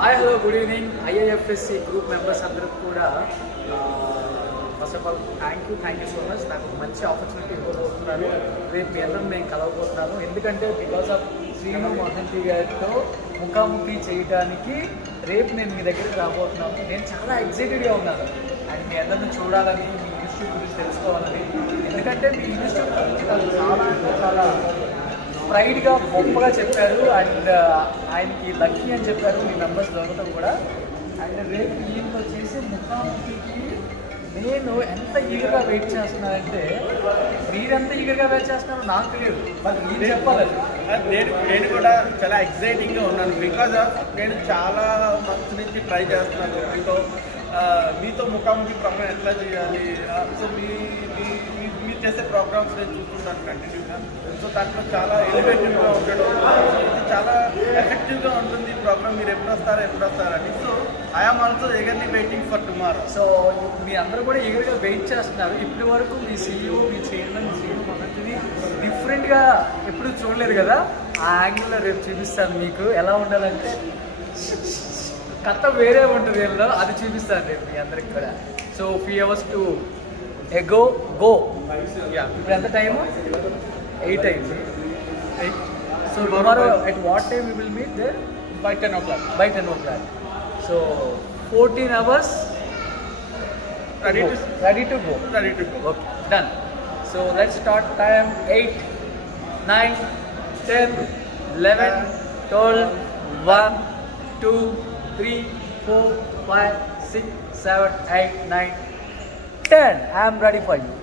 Hi hello good evening. IIFSC group members అందరికి కూడా first of all thank you so much. నాకు ఒక మంచి ఆపర్చునిటీ ఇవ్వబోతున్నారు. రేపు మీ అందరం నేను కలవబోతున్నాను. ఎందుకంటే బికాస్ ఆఫ్ శ్రీను మహంతి గారితో ముఖాముఖి చేయడానికి రేపు నేను మీ దగ్గరికి రాబోతున్నాను. నేను చాలా ఎక్సైటెడ్గా ఉన్నాను అండ్ మీ అందరిని చూడాలని, మీ ఇన్స్టిట్యూట్ గురించి తెలుసుకోవాలని. ఎందుకంటే మీ ఇన్స్టిట్యూట్ గురించి నాకు చాలా ప్రైడ్గా గొప్పగా చెప్పారు అండ్ ఆయనకి లక్కీ అని చెప్పారు మీ మెంబర్స్ దొరకటం కూడా. అండ్ రేపు ఈయనతో చేసే ముఖాముఖికి నేను ఎంత ఈగర్గా వెయిట్ చేస్తున్నానంటే, మీరెంత ఈగర్గా వెయిట్ చేస్తున్నారో నాకు తెలియదు, బట్ మీరు చెప్పాలండి. నేను కూడా చాలా ఎక్సైటింగ్గా ఉన్నాను. బికాజ్ నేను చాలా మంత్స్ నుంచి ట్రై చేస్తున్నాను మీతో ముఖాముఖి ప్రోగ్రామ్ ఎట్లా చేయాలి. సో మీరు చేసే ప్రోగ్రామ్స్ నేను చూస్తున్నాను కంటిన్యూగా. సో దాంట్లో చాలా ఎలివేటివ్గా ఉండడం, ఇది చాలా ఎఫెక్టివ్గా ఉంటుంది ఈ ప్రోగ్రామ్. మీరు ఎప్పుడు వస్తారని. So I'm also eagerly waiting for tomorrow. So మీ అందరూ కూడా ఎగర్గా వెయిట్ చేస్తున్నారు. ఇప్పటి వరకు మీ CEO, మీ చైర్మన్, శ్రీను మహంతిని డిఫరెంట్గా ఎప్పుడు చూడలేదు కదా. ఆ యాంగిల్లో రేపు చూపిస్తాను మీకు ఎలా ఉండాలంటే. కథ వేరే ఉంటుంది వీళ్ళలో, అది చూపిస్తాను రేపు మీ అందరికి కూడా. So 3 hours to go. ఇప్పుడు ఎంత టైము? 8 అయింది. So tomorrow at what time we will meet there? By 10 o'clock. By 10 o'clock. So 14 hours ready to go. Okay, done. So let's start time. 8, 9, 10, 11, 12, 1, 2, 3, 4, 5, 6, 7, 8, 9, 10. I am ready for you.